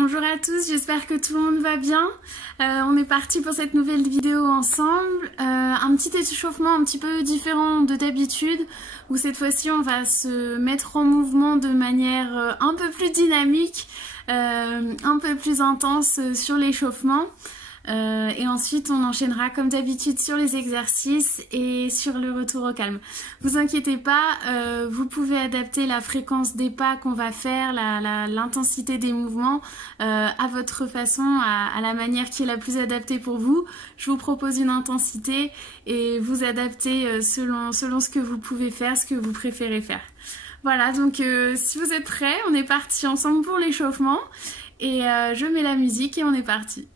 Bonjour à tous, j'espère que tout le monde va bien. On est parti pour cette nouvelle vidéo ensemble. Un petit échauffement un petit peu différent de d'habitude, où cette fois-ci on va se mettre en mouvement de manière un peu plus dynamique, un peu plus intense sur l'échauffement. Et ensuite on enchaînera comme d'habitude sur les exercices et sur le retour au calme. Vous inquiétez pas, vous pouvez adapter la fréquence des pas qu'on va faire, l'intensité des mouvements à votre façon, à la manière qui est la plus adaptée pour vous. Je vous propose une intensité et vous adaptez selon ce que vous pouvez faire, ce que vous préférez faire. Voilà, donc si vous êtes prêts, on est parti ensemble pour l'échauffement et je mets la musique et on est parti.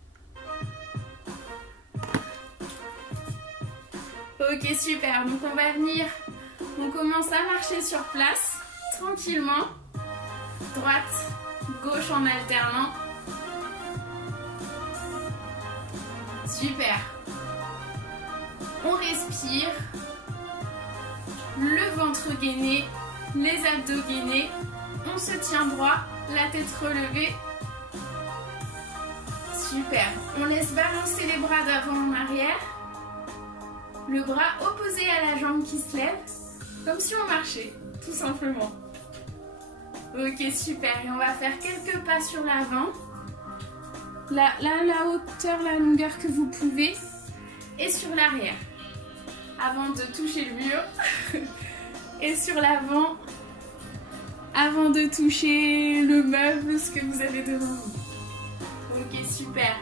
Ok, super, donc on va venir, on commence à marcher sur place, tranquillement, droite, gauche en alternant. Super. On respire, le ventre gainé, les abdos gainés, on se tient droit, la tête relevée. Super, on laisse balancer les bras d'avant en arrière. Le bras opposé à la jambe qui se lève, comme si on marchait, tout simplement. Ok, super. Et on va faire quelques pas sur l'avant. La hauteur, la longueur que vous pouvez. Et sur l'arrière. Avant de toucher le mur. Et sur l'avant. Avant de toucher le meuble, ce que vous avez devant vous. Ok, super.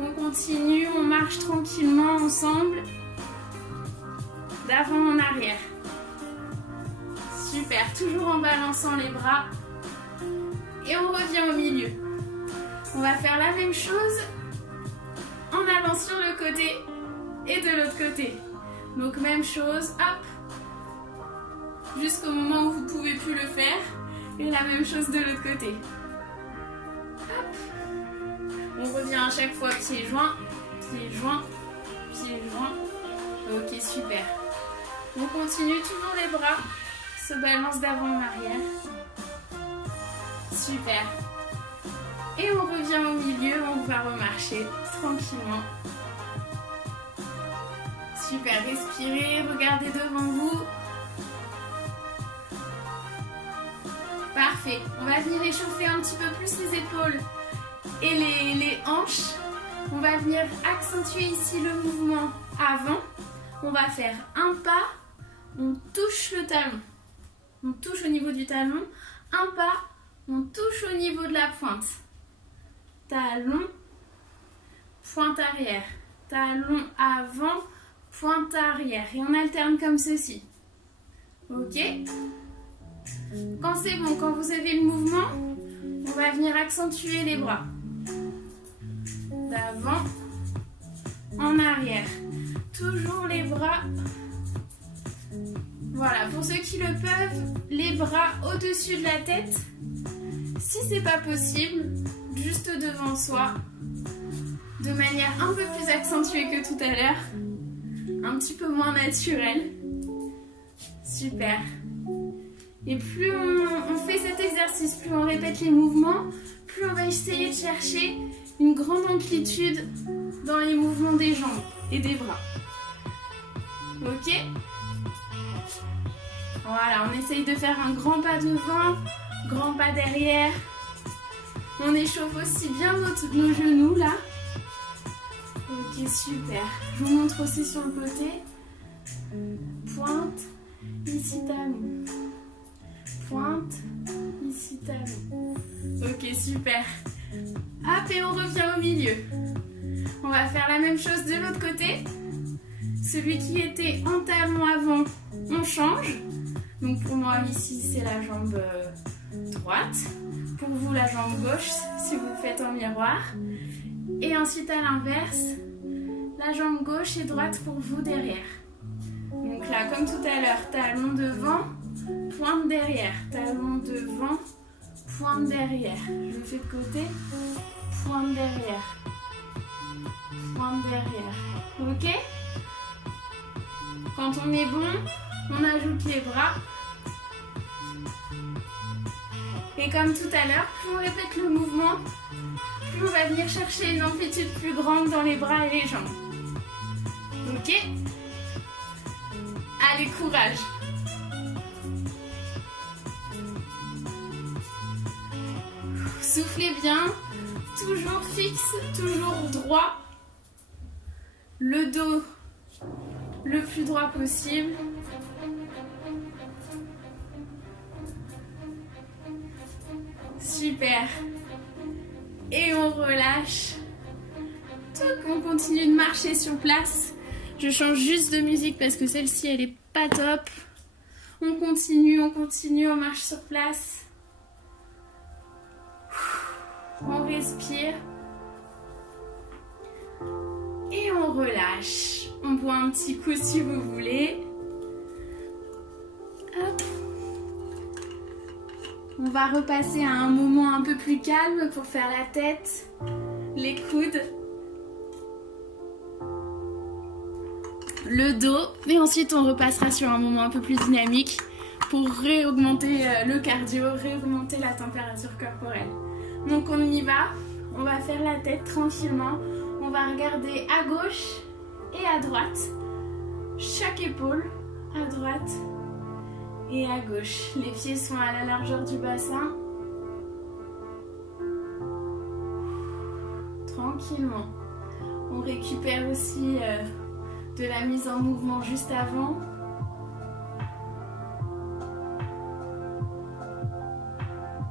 On continue, on marche tranquillement ensemble. D'avant en arrière. Super, toujours en balançant les bras. Et on revient au milieu. On va faire la même chose en allant sur le côté et de l'autre côté. Donc même chose, hop, jusqu'au moment où vous ne pouvez plus le faire. Et la même chose de l'autre côté. Hop. On revient à chaque fois pieds joints, pieds joints, pieds joints. Ok, super. On continue, toujours les bras se balancent d'avant en arrière. Super. Et on revient au milieu, on va remarcher tranquillement. Super, respirez, regardez devant vous. Parfait. On va venir échauffer un petit peu plus les épaules et les hanches. On va venir accentuer ici le mouvement avant. On va faire un pas. On touche le talon, on touche au niveau du talon, un pas, on touche au niveau de la pointe. Talon, pointe arrière, talon avant, pointe arrière. Et on alterne comme ceci. Ok? Quand c'est bon, quand vous avez le mouvement, on va venir accentuer les bras. D'avant, en arrière. Toujours les bras. Voilà, pour ceux qui le peuvent, les bras au-dessus de la tête. Si c'est pas possible, juste devant soi, de manière un peu plus accentuée que tout à l'heure, un petit peu moins naturelle. Super. Et plus on fait cet exercice, plus on répète les mouvements, plus on va essayer de chercher une grande amplitude dans les mouvements des jambes et des bras. Ok ? Voilà, on essaye de faire un grand pas devant, grand pas derrière. On échauffe aussi bien nos genoux là. Ok, super. Je vous montre aussi sur le côté. Pointe, ici talon. Pointe, ici talon. Ok, super. Hop, et on revient au milieu. On va faire la même chose de l'autre côté. Celui qui était en talon avant, on change. Donc pour moi ici c'est la jambe droite, pour vous la jambe gauche si vous le faites en miroir. Et ensuite à l'inverse, la jambe gauche et droite pour vous derrière. Donc là comme tout à l'heure, talon devant, pointe derrière, talon devant, pointe derrière. Je le fais de côté, pointe derrière, pointe derrière. Ok? Quand on est bon, on ajoute les bras. Et Et comme tout à l'heure, plus on répète le mouvement, plus on va venir chercher une amplitude plus grande dans les bras et les jambes. Ok? Allez, courage! Soufflez bien, toujours fixe, toujours droit. Le dos le plus droit possible. Super. Et on relâche. On continue de marcher sur place. Je change juste de musique parce que celle-ci, elle est pas top. On continue, on marche sur place. On respire. Et on relâche. On boit un petit coup si vous voulez. Hop. On va repasser à un moment un peu plus calme pour faire la tête, les coudes, le dos. Et ensuite, on repassera sur un moment un peu plus dynamique pour réaugmenter le cardio, réaugmenter la température corporelle. Donc on y va. On va faire la tête tranquillement. On va regarder à gauche et à droite. Chaque épaule à droite et à gauche. Les pieds sont à la largeur du bassin. Tranquillement. On récupère aussi de la mise en mouvement juste avant.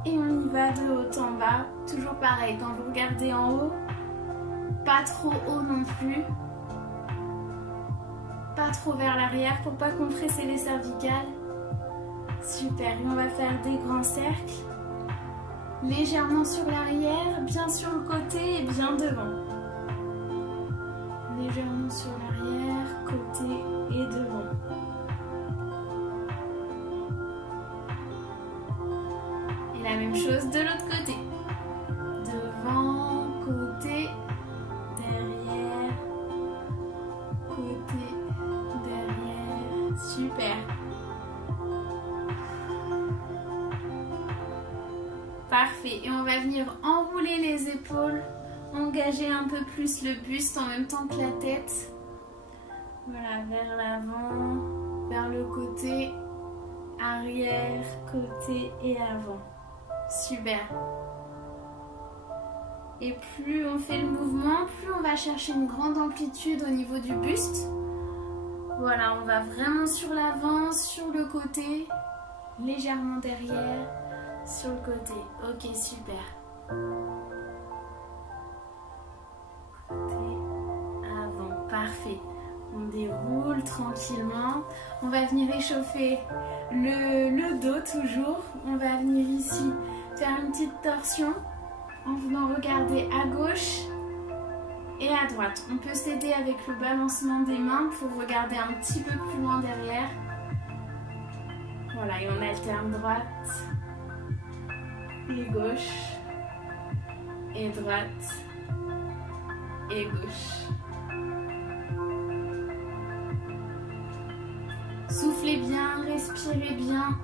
Et on y va de haut en bas. Toujours pareil, quand vous regardez en haut, pas trop haut non plus. Pas trop vers l'arrière pour pas compresser les cervicales. Super, et on va faire des grands cercles. Légèrement sur l'arrière, bien sur le côté et bien devant. Légèrement sur l'arrière, côté et devant. Et la même chose de l'autre côté. Devant, côté, derrière, côté, derrière. Super. Parfait. Et on va venir enrouler les épaules, engager un peu plus le buste en même temps que la tête. Voilà, vers l'avant, vers le côté, arrière, côté et avant. Super. Et plus on fait le mouvement, plus on va chercher une grande amplitude au niveau du buste. Voilà, on va vraiment sur l'avant, sur le côté, légèrement derrière, sur le côté. Ok, super. Côté, avant, parfait. On déroule tranquillement. On va venir échauffer le dos toujours. On va venir ici faire une petite torsion en venant regarder à gauche et à droite. On peut s'aider avec le balancement des mains pour regarder un petit peu plus loin derrière. Voilà, et on alterne droite et gauche et droite et gauche. Soufflez bien, respirez bien.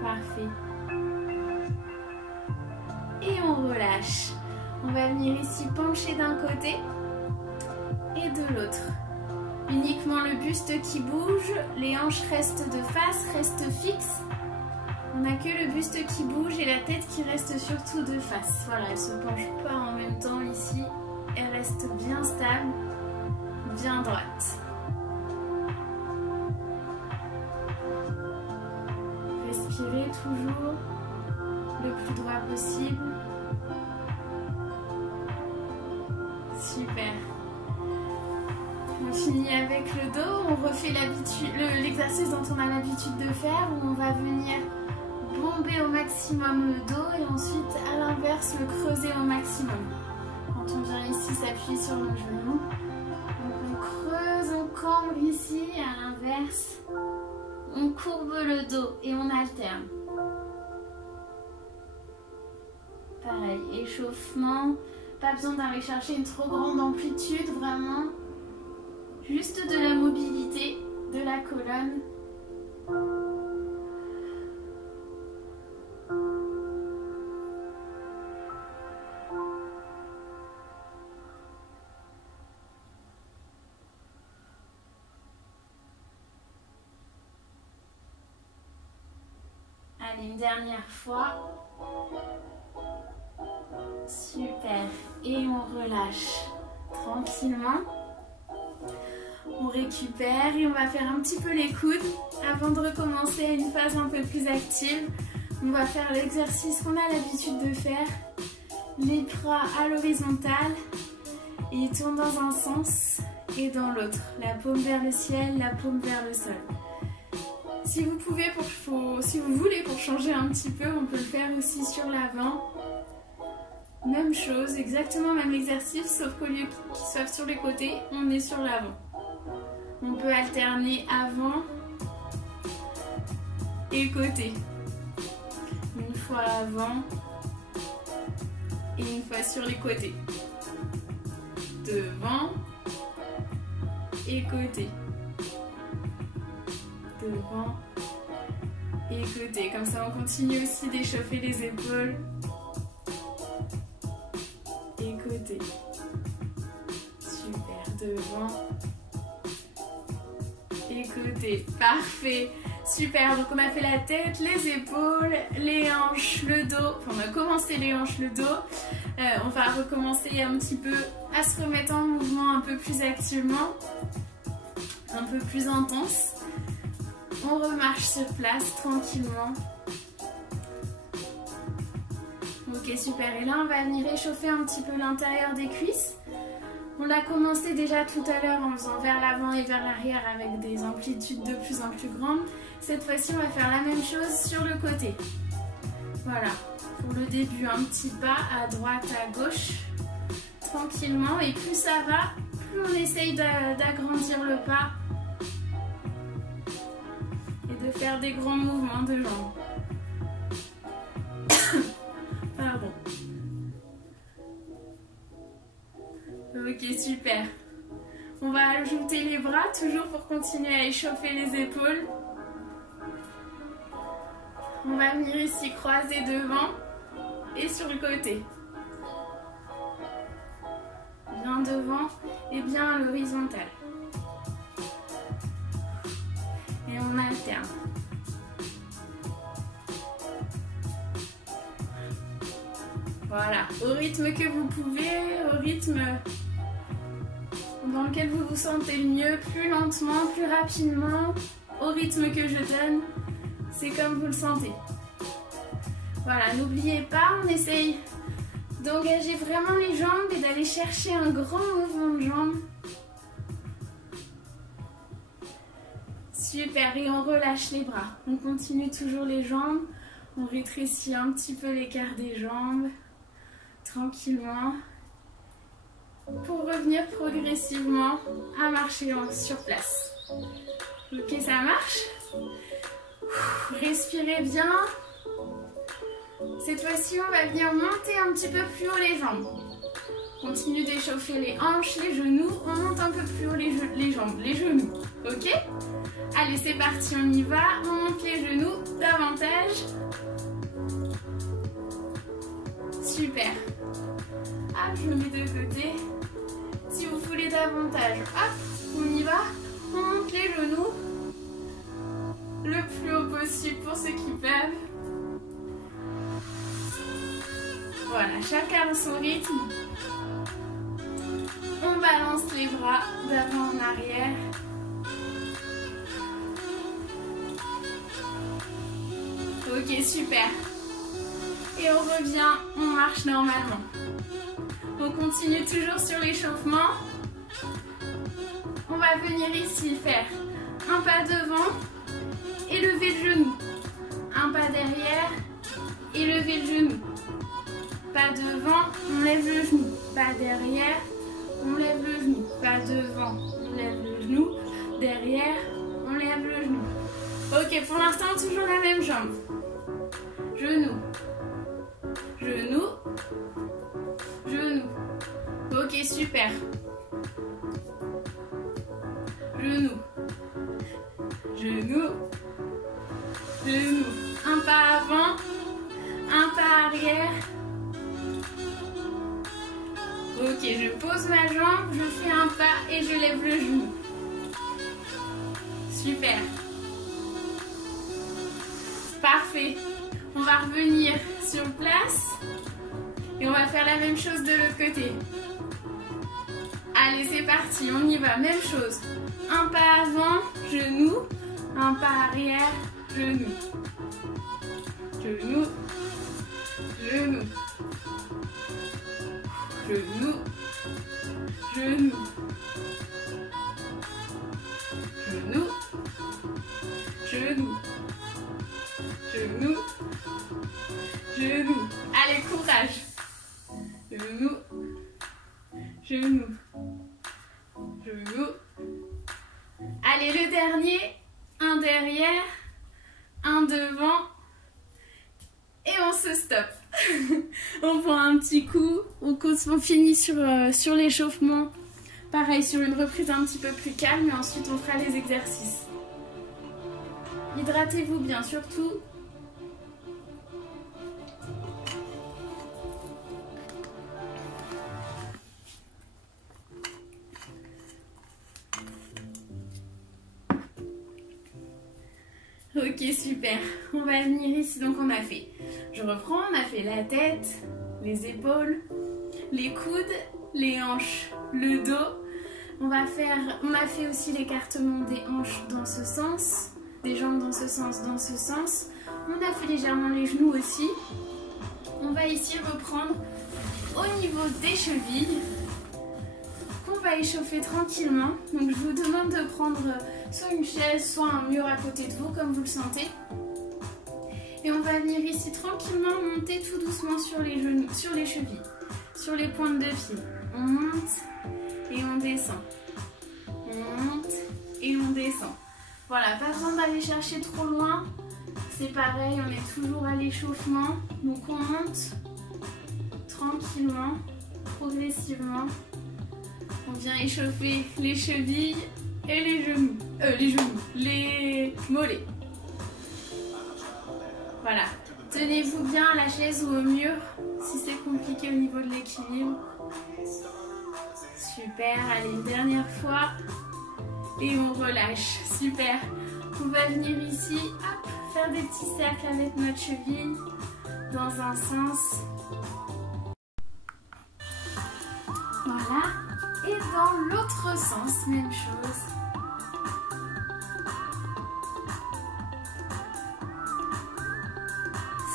Parfait. Et on relâche. On va venir ici pencher d'un côté et de l'autre. Uniquement le buste qui bouge, les hanches restent de face, restent fixes. On n'a que le buste qui bouge et la tête qui reste surtout de face. Voilà, elle ne se penche pas en même temps ici. Elle reste bien stable, bien droite. Respirez toujours le plus droit possible. Super. On finit avec le dos, on refait l'exercice dont on a l'habitude de faire, où on va venir bomber au maximum le dos et ensuite à l'inverse le creuser au maximum. Quand on vient ici s'appuyer sur le genou, donc on creuse, on cambre ici, à l'inverse, on courbe le dos et on alterne. Pareil, échauffement, pas besoin d'aller chercher une trop grande amplitude, vraiment, juste de la mobilité de la colonne Une dernière fois. Super. Et on relâche tranquillement. On récupère et on va faire un petit peu les coudes avant de recommencer à une phase un peu plus active. On va faire l'exercice qu'on a l'habitude de faire. Les bras à l'horizontale et ils tournent dans un sens et dans l'autre. La paume vers le ciel, la paume vers le sol. Si vous voulez pour changer un petit peu, on peut le faire aussi sur l'avant. Même chose, exactement même exercice, sauf qu'au lieu qu'il soit sur les côtés, on est sur l'avant. On peut alterner avant et côté. Une fois avant et une fois sur les côtés. Devant et côté. Devant et côté. Comme ça, on continue aussi d'échauffer les épaules. Et côté. Super. Devant et côté. Parfait. Super. Donc, on a fait la tête, les épaules, les hanches, le dos. Enfin, on a commencé les hanches, le dos. On va recommencer un petit peu à se remettre en mouvement un peu plus activement. Un peu plus intense. On remarche sur place tranquillement. Ok, super. Et là, on va venir réchauffer un petit peu l'intérieur des cuisses. On l'a commencé déjà tout à l'heure en faisant vers l'avant et vers l'arrière avec des amplitudes de plus en plus grandes. Cette fois-ci, on va faire la même chose sur le côté. Voilà. Pour le début, un petit pas à droite, à gauche, tranquillement. Et plus ça va, plus on essaye d'agrandir le pas. De faire des grands mouvements de jambes. Pardon. Ok, super. On va ajouter les bras, toujours pour continuer à échauffer les épaules. On va venir ici croiser devant et sur le côté. Bien devant et bien à l'horizontale. Et on alterne. Voilà, au rythme que vous pouvez, au rythme dans lequel vous vous sentez le mieux, plus lentement, plus rapidement, au rythme que je donne, c'est comme vous le sentez. Voilà, n'oubliez pas, on essaye d'engager vraiment les jambes et d'aller chercher un grand mouvement de jambes. Super, et on relâche les bras. On continue toujours les jambes. On rétrécit un petit peu l'écart des jambes. Tranquillement. Pour revenir progressivement à marcher sur place. Ok, ça marche. Respirez bien. Cette fois-ci, on va venir monter un petit peu plus haut les jambes. Continue d'échauffer les hanches, les genoux. On monte un peu plus haut les jambes, les genoux. Ok? Allez, c'est parti, on y va. On monte les genoux davantage. Super. Hop, je me mets de côté. Si vous voulez davantage, hop, on y va. On monte les genoux le plus haut possible pour ceux qui peuvent. Voilà, chacun à son rythme. On balance les bras d'avant en arrière. Ok, super. Et on revient, on marche normalement. On continue toujours sur l'échauffement. On va venir ici faire un pas devant et lever le genou. Un pas derrière et lever le genou. Pas devant, on lève le genou. Pas derrière, on lève le genou. Pas devant, on lève le genou. Derrière, on lève le genou. Ok, pour l'instant, toujours la même jambe. Genou. Genou. Genou. Ok, super. Genou. Genou. Genou. Un pas avant, un pas arrière. Ok, je pose ma jambe, je fais un pas et je lève le genou. Super. Parfait. va revenir sur place et on va faire la même chose de l'autre côté. Allez, c'est parti, on y va, même chose. Un pas avant, genou, un pas arrière, genou. Genou, genou. Genou, genou. Genou, genou. Genou, genou. Allez, courage. Genou, genou. Genou. Allez, le dernier. Un derrière, un devant. Et on se stoppe. On prend un petit coup. On finit sur l'échauffement. Pareil, sur une reprise un petit peu plus calme. Et ensuite, on fera les exercices. Hydratez-vous bien, surtout. Ok, super. On va venir ici. Donc on a fait, je reprends, on a fait la tête, les épaules, les coudes, les hanches, le dos. On a fait aussi l'écartement des hanches dans ce sens, des jambes dans ce sens, dans ce sens. On a fait légèrement les genoux aussi. On va ici reprendre au niveau des chevilles. On va échauffer tranquillement. Donc je vous demande de prendre soit une chaise, soit un mur à côté de vous, comme vous le sentez. Et on va venir ici tranquillement monter tout doucement sur les genoux, sur les chevilles, sur les pointes de pied. On monte et on descend. On monte et on descend. Voilà, pas besoin d'aller chercher trop loin. C'est pareil, on est toujours à l'échauffement. Donc on monte tranquillement, progressivement. On vient échauffer les chevilles et les mollets. Voilà. Tenez-vous bien à la chaise ou au mur si c'est compliqué au niveau de l'équilibre. Super, allez, une dernière fois. Et on relâche. Super. On va venir ici, hop, faire des petits cercles avec notre cheville dans un sens. Voilà. Et dans l'autre sens, même chose.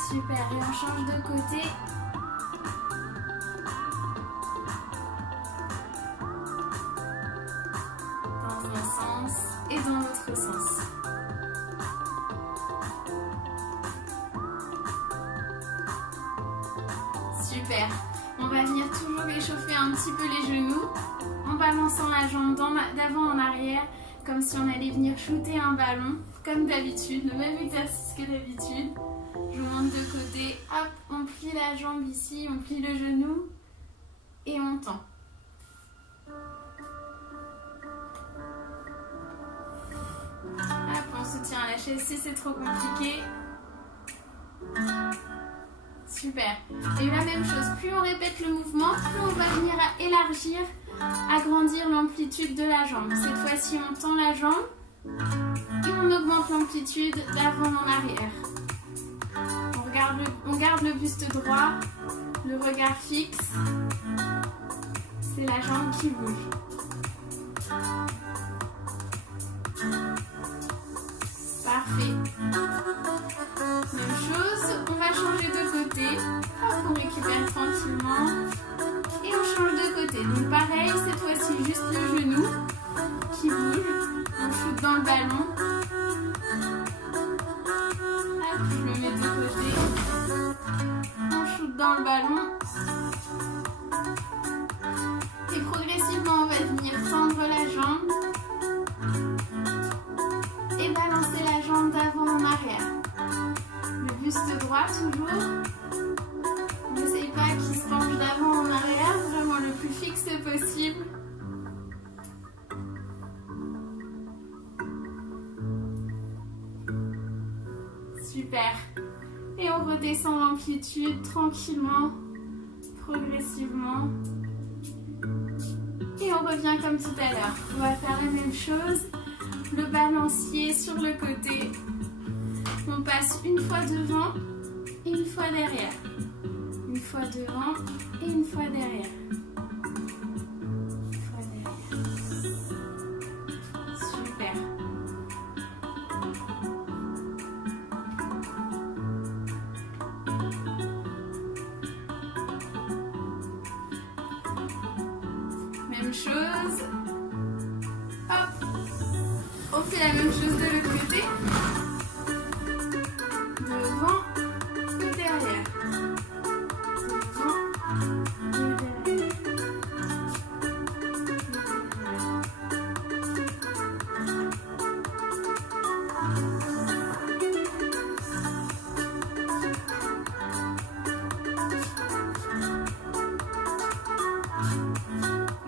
Super, et on change de côté. Dans un sens et dans l'autre sens. Super. On va venir toujours échauffer un petit peu les genoux en balançant la jambe d'avant en arrière, comme si on allait venir shooter un ballon, comme d'habitude, le même exercice que d'habitude. Je monte de côté, hop, on plie la jambe ici, on plie le genou et on tend. Hop, on se tient à la chaise si c'est trop compliqué. Super. Et la même chose, plus on répète le mouvement, plus on va venir à élargir, agrandir l'amplitude de la jambe. Cette fois-ci, on tend la jambe et on augmente l'amplitude d'avant en arrière. On garde le buste droit, le regard fixe. C'est la jambe qui bouge. Parfait. Même chose, on va changer de côté. Hop, on récupère tranquillement. Et on change de côté. Donc pareil, cette fois-ci, juste le genou qui bouge. On shoot dans le ballon. Hop, je le mets de côté. On shoot dans le ballon. Et progressivement, on va venir tendre la jambe. Et balancer la jambe d'avant en arrière. Le buste droit toujours. N'essaye pas qu'il se penche d'avant en arrière, vraiment le plus fixe possible. Super. Et on redescend l'amplitude tranquillement, progressivement. Et on revient comme tout à l'heure. On va faire la même chose. Le balancier sur le côté. On passe une fois devant et une fois derrière. Une fois devant et une fois derrière. Une fois derrière. Super. Même chose. Hop. On fait la même chose de l'autre côté. Devant et derrière. Devant et derrière.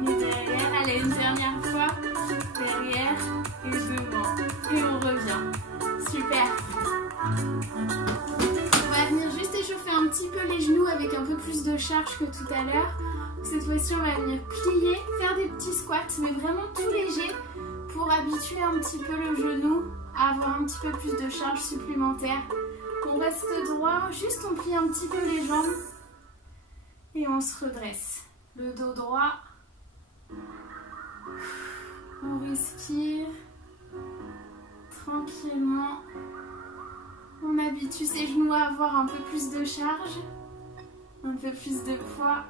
Et derrière, allez, une dernière fois. Derrière et devant. Et on revient. Super. On va venir juste échauffer un petit peu les genoux avec un peu plus de charge que tout à l'heure. Cette fois-ci, on va venir plier, faire des petits squats, mais vraiment tout léger pour habituer un petit peu le genou à avoir un petit peu plus de charge supplémentaire. On reste droit, juste on plie un petit peu les jambes et on se redresse. Le dos droit. On respire tranquillement. On habitue ses genoux à avoir un peu plus de charge, un peu plus de poids.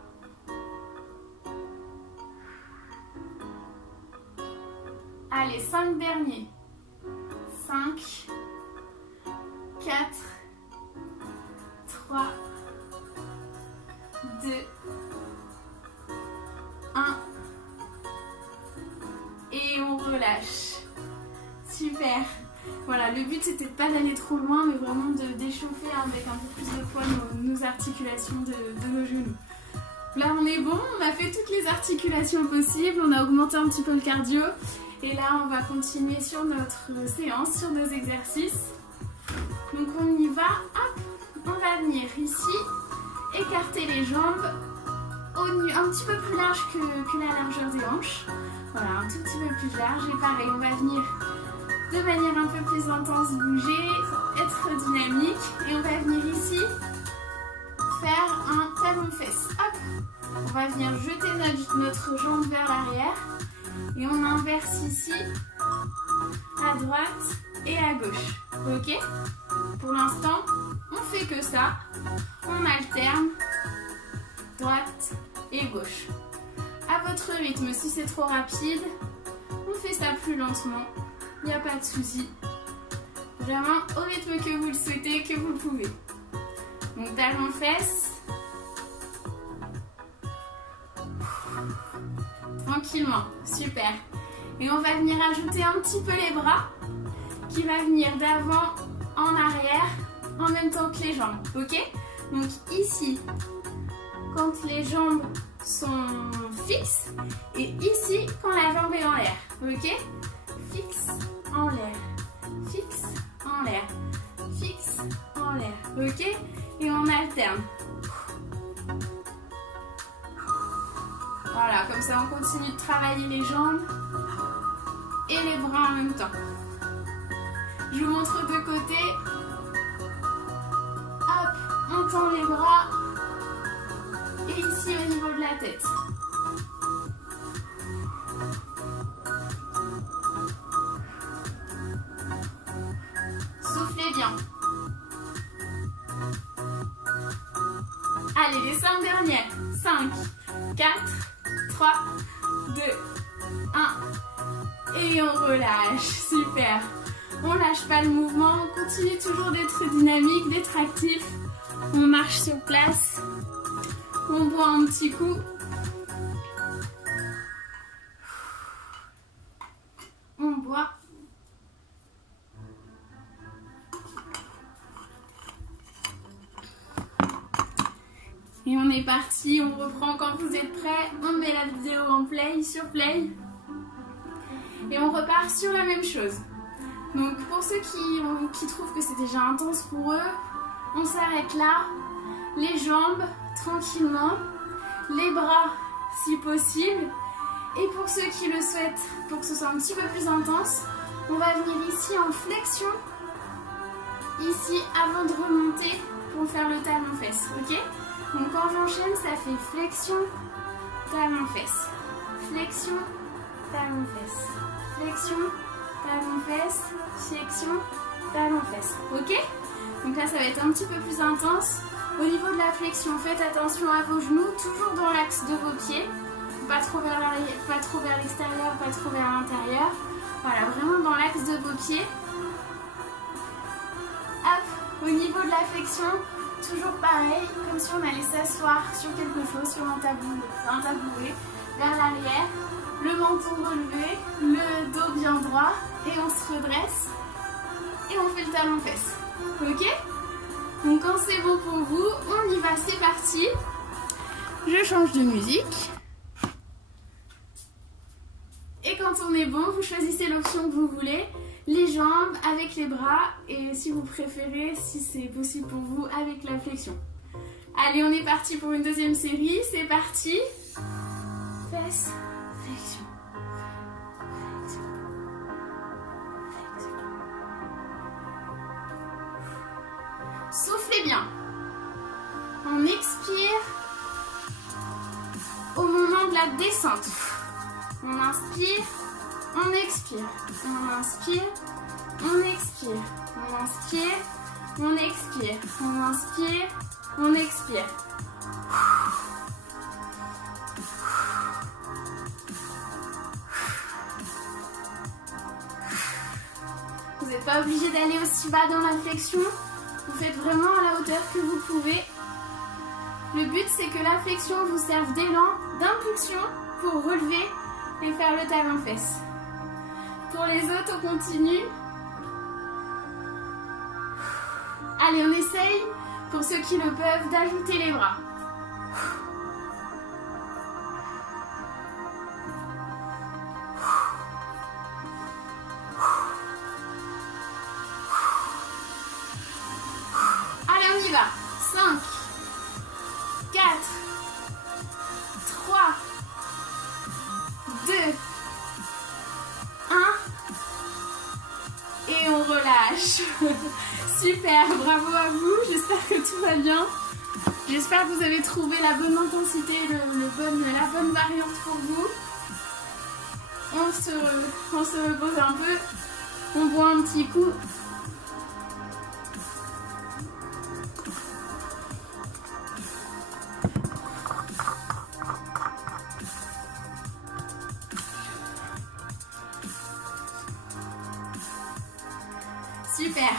Allez, 5 derniers. 5, 4, 3, 2, 1. Et on relâche. Super. Voilà, le but c'était pas d'aller trop loin, mais vraiment d'échauffer avec un peu plus de poids nos articulations de nos genoux. Là on est bon, on a fait toutes les articulations possibles, on a augmenté un petit peu le cardio. Et là on va continuer sur notre séance, sur nos exercices. Donc on y va, hop, on va venir ici, écarter les jambes un petit peu plus large que la largeur des hanches. Voilà, un tout petit peu plus large. Et pareil, on va venir de manière un peu plus intense bouger, être dynamique. Et on va venir ici faire un talon-fesse. Hop, on va venir jeter notre jambe vers l'arrière. Et on inverse ici, à droite et à gauche. Ok? Pour l'instant, on fait que ça. On alterne droite et gauche. À votre rythme, si c'est trop rapide, on fait ça plus lentement. Il n'y a pas de souci. Vraiment au rythme que vous le souhaitez, que vous pouvez. Donc talon-fesse. Tranquillement, super. Et on va venir ajouter un petit peu les bras qui va venir d'avant en arrière en même temps que les jambes, ok? Donc ici, quand les jambes sont fixes et ici quand la jambe est en l'air, ok? Fixe en l'air, fixe en l'air, fixe en l'air, ok? Et on alterne. Voilà, comme ça on continue de travailler les jambes et les bras en même temps. Je vous montre de côté. Hop, on tend les bras. Et ici au niveau de la tête. Soufflez bien. Allez, les 5 dernières. 5, 4, 3, 2, 1. Et on relâche. Super. On lâche pas le mouvement. On continue toujours d'être dynamique, d'être actif. On marche sur place. On boit un petit coup. On boit. Et on est parti, on reprend quand vous êtes prêts. On met la vidéo en play, sur play. Et on repart sur la même chose. Donc pour ceux qui trouvent que c'est déjà intense pour eux, on s'arrête là. Les jambes, tranquillement. Les bras, si possible. Et pour ceux qui le souhaitent, pour que ce soit un petit peu plus intense, on va venir ici en flexion. ici avant de remonter pour faire le talon-fesse, ok? Donc quand j'enchaîne, ça fait flexion, talon-fesse, flexion, talon-fesse, flexion, talon-fesse, flexion, talon-fesse, ok? Donc là, ça va être un petit peu plus intense. Au niveau de la flexion, faites attention à vos genoux, toujours dans l'axe de vos pieds. Pas trop vers l'arrière, pas trop vers l'extérieur, pas trop vers l'intérieur. Voilà, vraiment dans l'axe de vos pieds. Hop, au niveau de la flexion, toujours pareil, comme si on allait s'asseoir sur quelque chose, sur un tabouret, vers l'arrière, le menton relevé, le dos bien droit, et on se redresse, et on fait le talon-fesse. Ok? Donc quand c'est bon pour vous, on y va, c'est parti. Je change de musique. Et quand on est bon, vous choisissez l'option que vous voulez. Les jambes avec les bras et si vous préférez, si c'est possible pour vous, avec la flexion. Allez, on est parti pour une deuxième série. C'est parti. Fesse, flexion. Flexion. Flexion. Soufflez bien. On expire au moment de la descente. On inspire, on expire. On inspire, on expire. On inspire, on expire. On inspire, on expire. Vous n'êtes pas obligé d'aller aussi bas dans la flexion. Vous faites vraiment à la hauteur que vous pouvez. Le but, c'est que la flexion vous serve d'élan, d'impulsion pour relever et faire le talon-fesse. Pour les autres, on continue. Allez, on essaye, pour ceux qui le peuvent, d'ajouter les bras. Allez, on y va. 5, 4, 3, 2, 1 et on relâche. Super, bravo à vous, j'espère que tout va bien. J'espère que vous avez trouvé la bonne intensité, la bonne variante pour vous. On se repose un peu, on boit un petit coup. Super.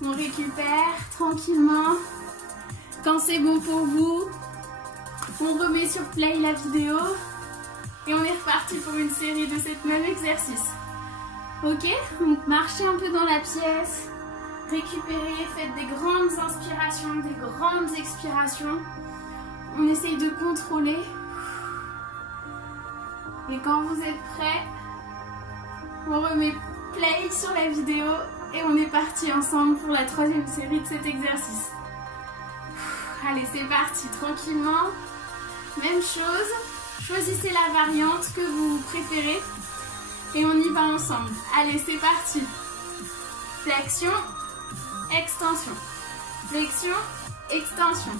On récupère tranquillement. Quand c'est bon pour vous, on remet sur play la vidéo et on est reparti pour une série de cette même exercice. Ok? Donc marchez un peu dans la pièce, récupérez, faites des grandes inspirations, des grandes expirations. On essaye de contrôler. Et quand vous êtes prêts, on remet play sur la vidéo et on est parti ensemble pour la troisième série de cet exercice. Allez, c'est parti, tranquillement. Même chose, choisissez la variante que vous préférez et on y va ensemble. Allez, c'est parti. Flexion, extension. Flexion, extension.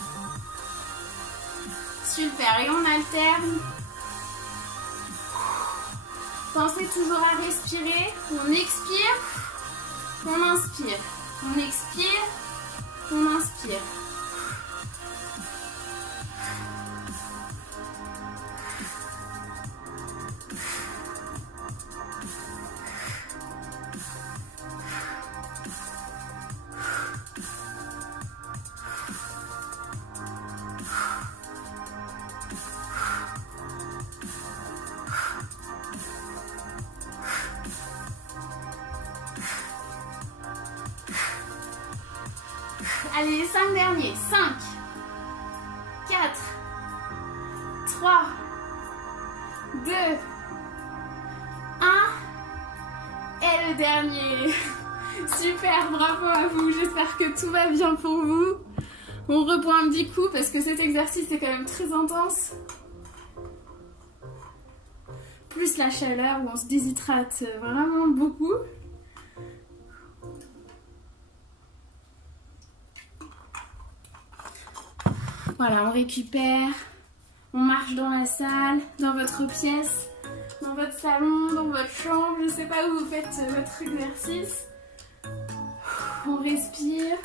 Super, et on alterne. Pensez toujours à respirer. On expire, on inspire. On expire, on inspire. Allez, les 5 derniers. 5, 4, 3, 2, 1. Et le dernier. Super, bravo à vous. J'espère que tout va bien pour vous. On reprend un petit coup parce que cet exercice est quand même très intense. Plus la chaleur où on se déshydrate vraiment beaucoup. Voilà, on récupère, on marche dans la salle, dans votre pièce, dans votre salon, dans votre chambre, je ne sais pas où vous faites votre exercice. On respire,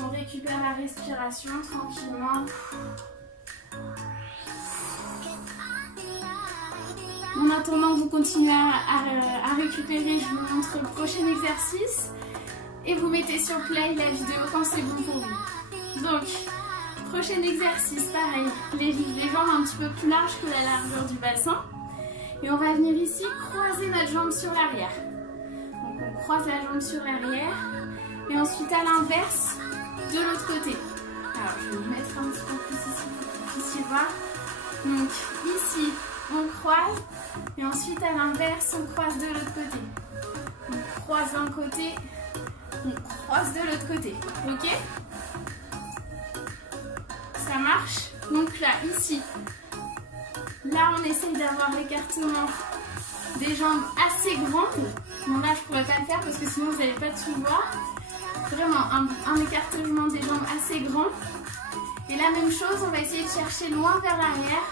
on récupère la respiration tranquillement. En attendant, vous continuez à récupérer, je vous montre le prochain exercice et vous mettez sur play la vidéo quand c'est bon pour vous. Donc, prochain exercice, pareil, les jambes un petit peu plus larges que la largeur du bassin. Et on va venir ici croiser notre jambe sur l'arrière. Donc on croise la jambe sur l'arrière et ensuite à l'inverse de l'autre côté. Alors je vais vous mettre un petit peu plus ici pour que vous puissiez voir. Donc ici on croise et ensuite à l'inverse on croise de l'autre côté. On croise d'un côté, on croise de l'autre côté. Ok? Ça marche? Donc là, ici, là on essaye d'avoir l'écartement des jambes assez grandes. Bon là je pourrais pas le faire parce que sinon vous n'allez pas tout voir. Vraiment un écartement des jambes assez grand. Et la même chose, on va essayer de chercher loin vers l'arrière.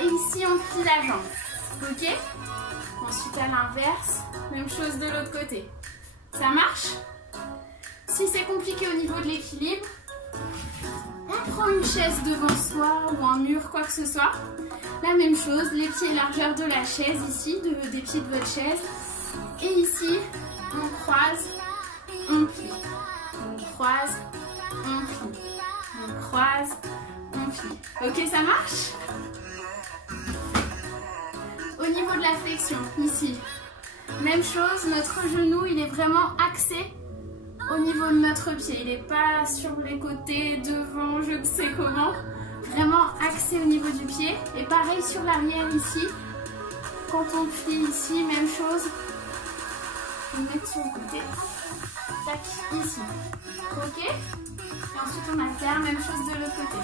Et ici on plie la jambe. Ok? Ensuite à l'inverse, même chose de l'autre côté. Ça marche? Si c'est compliqué au niveau de l'équilibre, on prend une chaise devant soi ou un mur, quoi que ce soit. La même chose, les pieds largeur de la chaise ici, des pieds de votre chaise. Et ici, on croise, on plie. On croise, on plie. On croise, on plie. Ok, ça marche? Au niveau de la flexion, ici, même chose, notre genou, il est vraiment axé au niveau de notre pied. Il n'est pas sur les côtés, devant, je ne sais comment. Vraiment axé au niveau du pied. Et pareil sur l'arrière ici. Quand on plie ici, même chose. Je vais mettre sur le côté. Tac, ici. Ok? Et ensuite on alterne, même chose de l'autre côté.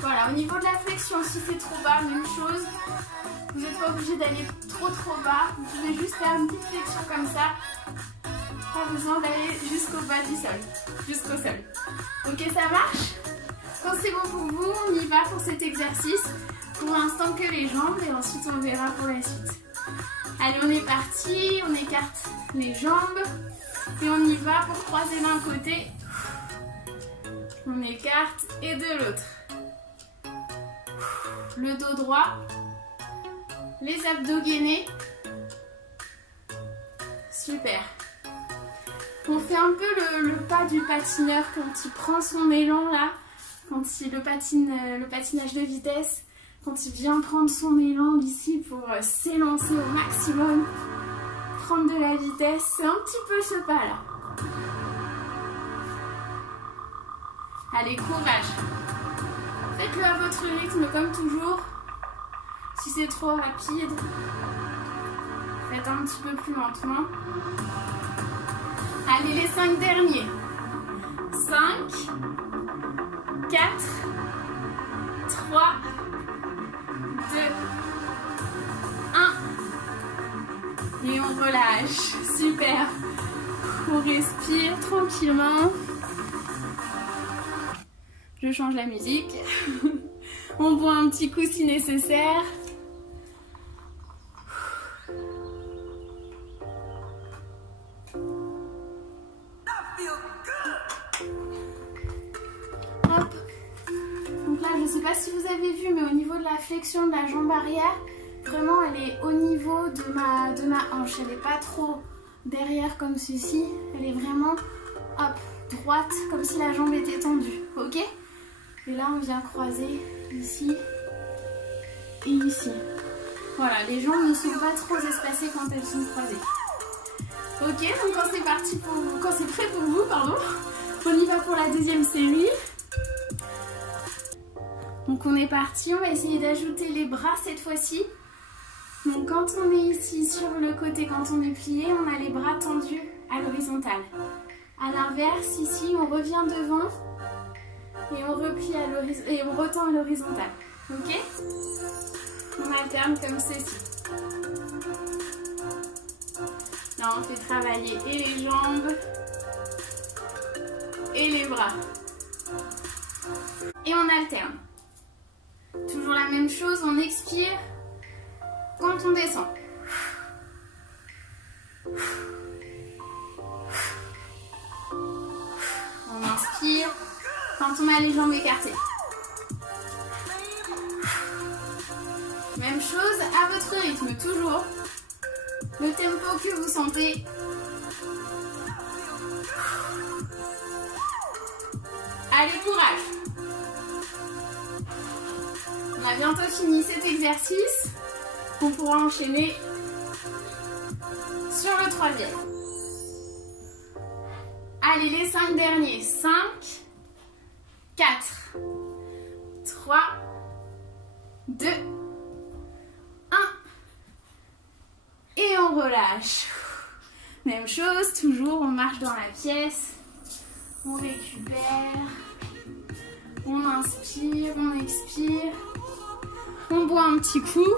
Voilà, au niveau de la flexion, si c'est trop bas, même chose. Vous n'êtes pas obligé d'aller trop bas. Vous pouvez juste faire une petite flexion comme ça. Pas besoin d'aller jusqu'au bas du sol, jusqu'au sol. Ok, ça marche? Quand c'est bon pour vous, on y va pour cet exercice. Pour l'instant que les jambes et ensuite on verra pour la suite. Allez, on est parti, on écarte les jambes et on y va pour croiser d'un côté. On écarte et de l'autre. Le dos droit, les abdos gainés. Super. On fait un peu le pas du patineur quand il prend son élan là, quand il le patinage de vitesse, quand il vient prendre son élan ici pour s'élancer au maximum, prendre de la vitesse, c'est un petit peu ce pas là. Allez, courage. Faites-le à votre rythme comme toujours. Si c'est trop rapide, faites un petit peu plus lentement. Allez, les 5 derniers. 5, 4, 3, 2, 1. Et on relâche. Super. On respire tranquillement. Je change la musique. On boit un petit coup si nécessaire. Hop. Donc là, je ne sais pas si vous avez vu, mais au niveau de la flexion de la jambe arrière, vraiment, elle est au niveau de ma hanche. Elle n'est pas trop derrière comme ceci. Elle est vraiment, hop, droite, comme si la jambe était tendue. Ok? Et là, on vient croiser ici et ici. Voilà, les jambes ne sont pas trop espacées quand elles sont croisées. Ok, donc quand c'est parti pour vous, quand c'est prêt pour vous, pardon, on y va pour la deuxième série. Donc on est parti, on va essayer d'ajouter les bras cette fois-ci. Donc quand on est ici sur le côté, quand on est plié, on a les bras tendus à l'horizontale. À l'inverse, ici, on revient devant. Et on replie à l'horizontale et on retend à l'horizontale. Ok? On alterne comme ceci. Là, on fait travailler et les jambes et les bras. Et on alterne. Toujours la même chose, on expire quand on descend. On inspire quand on a les jambes écartées. Même chose à votre rythme, toujours. Le tempo que vous sentez. Allez, courage! On a bientôt fini cet exercice. On pourra enchaîner sur le troisième. Allez, les 5 derniers. 5, 4, 3, 2, 1. Et on relâche. Même chose, toujours, on marche dans la pièce. On récupère. On inspire, on expire. On boit un petit coup.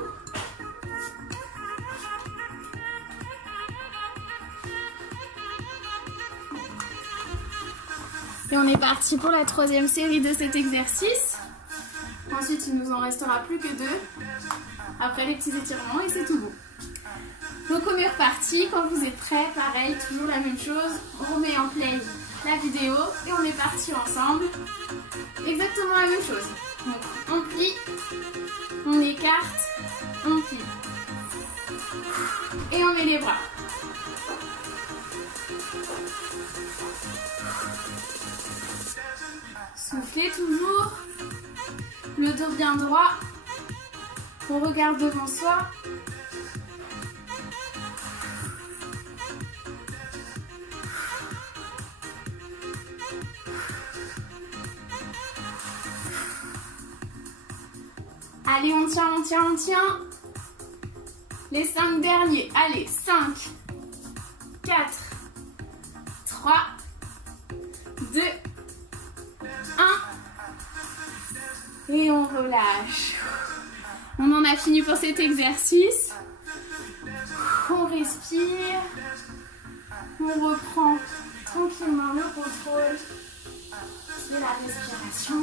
Et on est parti pour la troisième série de cet exercice. Ensuite, il nous en restera plus que 2. Après les petits étirements et c'est tout bon. Donc on est reparti. Quand vous êtes prêts, pareil, toujours la même chose. On remet en play la vidéo et on est parti ensemble. Exactement la même chose. Donc on plie, on écarte, on plie. Et on met les bras. Soufflez toujours. Le dos bien droit. On regarde devant soi. Allez, on tient, on tient, on tient. Les 5 derniers. Allez, 5, 4, 3, 2, 1. Et on relâche. On en a fini pour cet exercice. On respire. On reprend tranquillement le contrôle de la respiration.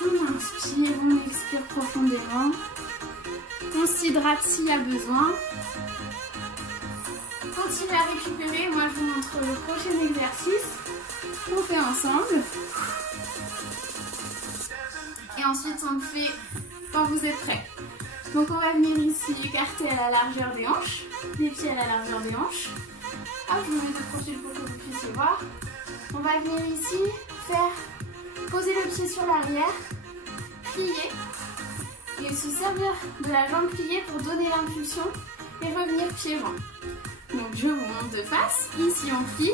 On inspire, on expire profondément. On s'hydrate s'il y a besoin. Continuez à récupérer. Moi, je vous montre le prochain exercice qu'on fait ensemble. Et ensuite, on le fait quand vous êtes prêts. Donc, on va venir ici écarter à la largeur des hanches. Les pieds à la largeur des hanches. Hop, je vous mets de profil pour que vous puissiez voir. On va venir ici faire poser le pied sur l'arrière, plier et se servir de la jambe pliée pour donner l'impulsion et revenir pied joint. Donc je vous montre de face. Ici on plie,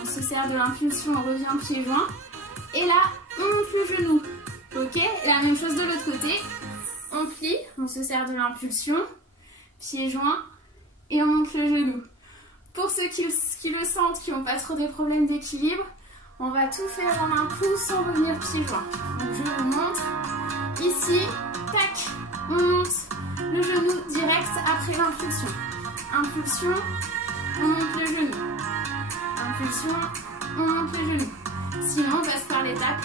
on se sert de l'impulsion, on revient pied joint. Et là, on monte le genou. Ok, et la même chose de l'autre côté. On plie, on se sert de l'impulsion, pied joint et on monte le genou. Pour ceux qui le sentent, qui n'ont pas trop des problèmes d'équilibre, on va tout faire en un coup sans revenir pied joint. Donc je vous montre. Ici, tac, on monte le genou direct après l'impulsion. Impulsion, on monte le genou. Impulsion, on monte le genou. Sinon, on passe par l'étape,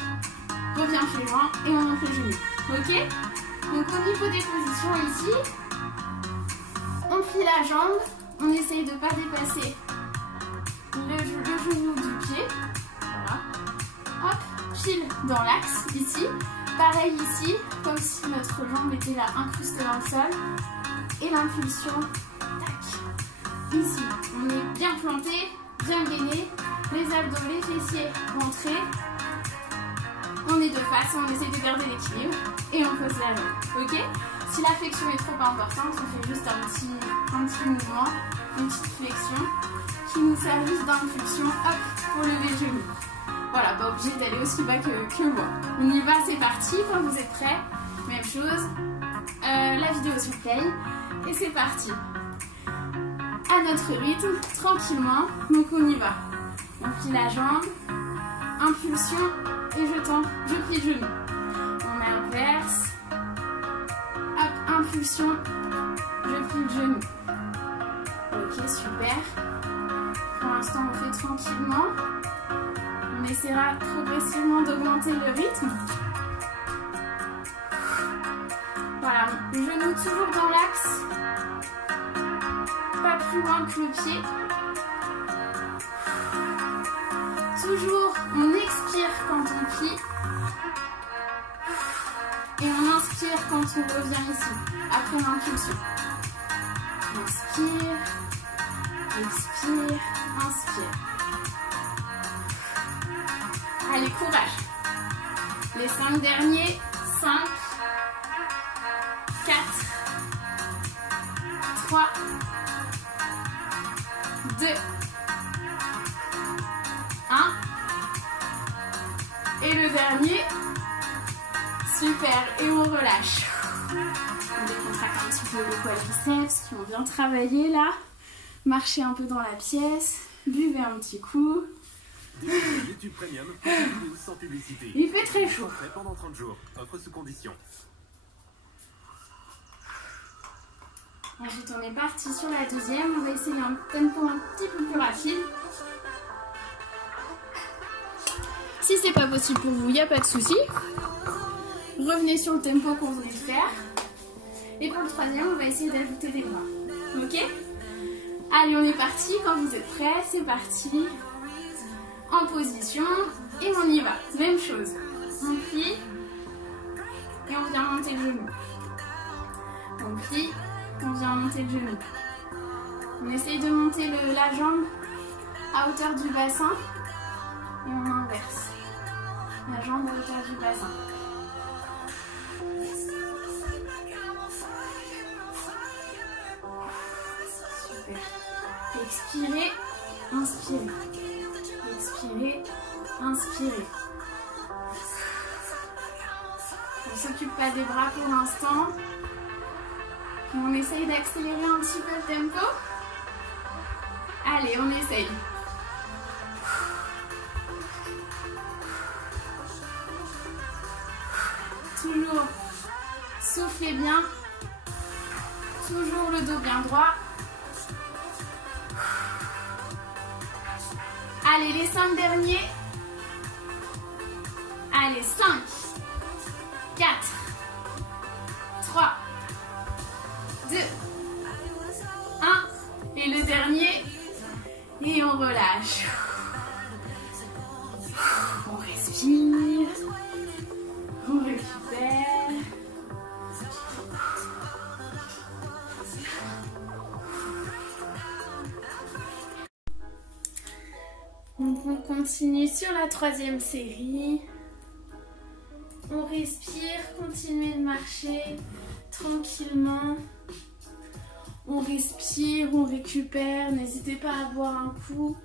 revient pied joint et on monte le genou. Ok? Donc au niveau des positions ici, on plie la jambe, on essaye de ne pas dépasser le genou du pied. Voilà. Hop, pile dans l'axe ici. Pareil ici, comme si notre jambe était là incrustée dans le sol. Et l'impulsion, tac. Ici, on est bien planté, bien gainé. Les abdos, les fessiers rentrés. On est de face, on essaie de garder l'équilibre. Et on pose la jambe. Ok? Si la flexion est trop importante, on fait juste un petit mouvement, une petite flexion qui nous sert juste d'impulsion, hop, pour lever le genou. Voilà, pas obligé d'aller aussi bas que moi. On y va, c'est parti. Quand vous êtes prêts, même chose. La vidéo sur play. Et c'est parti. À notre rythme, tranquillement. Donc on y va. On plie la jambe. Impulsion. Et je plie le genou. On inverse. Hop, impulsion. Je plie le genou. Ok, super. Pour l'instant, on fait tranquillement. On essaiera progressivement d'augmenter le rythme. Voilà, le genou toujours dans l'axe. Pas plus loin que le pied. Toujours, on expire quand on plie. Et on inspire quand on revient ici, après l'impulsion. Inspire, expire, inspire. Allez, courage. Les 5 derniers. 5, 4, 3, 2, 1. Et le dernier. Super. Et on relâche. On décontracte un petit peu le quadriceps qui ont bien travaillé là. Marchez un peu dans la pièce. Buvez un petit coup. YouTube Premium, sans publicité. Il fait très chaud. Pendant 30 jours, offre sous condition. Ensuite, on est parti sur la deuxième. On va essayer un tempo un petit peu plus rapide. Si c'est pas possible pour vous, il n'y a pas de souci. Revenez sur le tempo qu'on venait de faire. Et pour le troisième, on va essayer d'ajouter des bras. Ok? Allez, on est parti. Quand vous êtes prêts, c'est parti. En position. Et on y va. Même chose. On plie. Et on vient monter le genou. On plie. On vient monter le genou. On essaye de monter la jambe à hauteur du bassin. Et on inverse. La jambe à hauteur du bassin. Super. Expirez, inspirez. Expirez, inspirez. On ne s'occupe pas des bras pour l'instant. On essaye d'accélérer un petit peu le tempo. Allez, on essaye. Toujours soufflez bien. Toujours le dos bien droit. Allez, les 5 derniers. Allez, 5, 4, 3, 2, 1. Et le dernier. Et on relâche. On respire. On récupère. Donc on continue sur la troisième série. On respire, continuez de marcher tranquillement. On respire, on récupère, n'hésitez pas à boire un coup.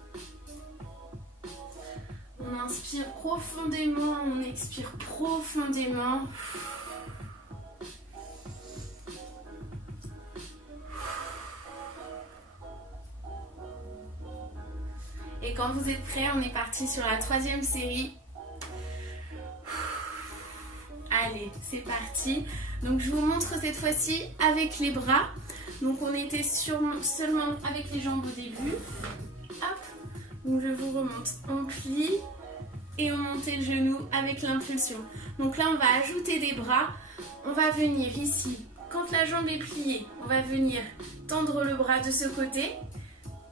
On inspire profondément, on expire profondément. Et quand vous êtes prêts, on est parti sur la troisième série. Allez, c'est parti. Donc je vous montre cette fois-ci avec les bras. Donc on était seulement avec les jambes au début. Hop. Donc je vous remonte. On plie et on monte le genou avec l'impulsion. Donc là on va ajouter des bras. On va venir ici. Quand la jambe est pliée, on va venir tendre le bras de ce côté.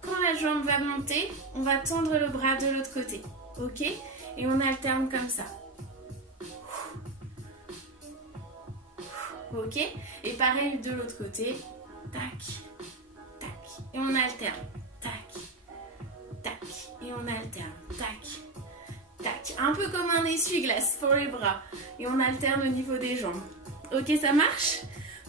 Quand la jambe va monter, on va tendre le bras de l'autre côté. Ok? Et on alterne comme ça. Ok? Et pareil de l'autre côté. Tac, tac. Et on alterne. Tac, tac. Et on alterne. Tac, tac. Un peu comme un essuie-glace pour les bras. Et on alterne au niveau des jambes. Ok, ça marche?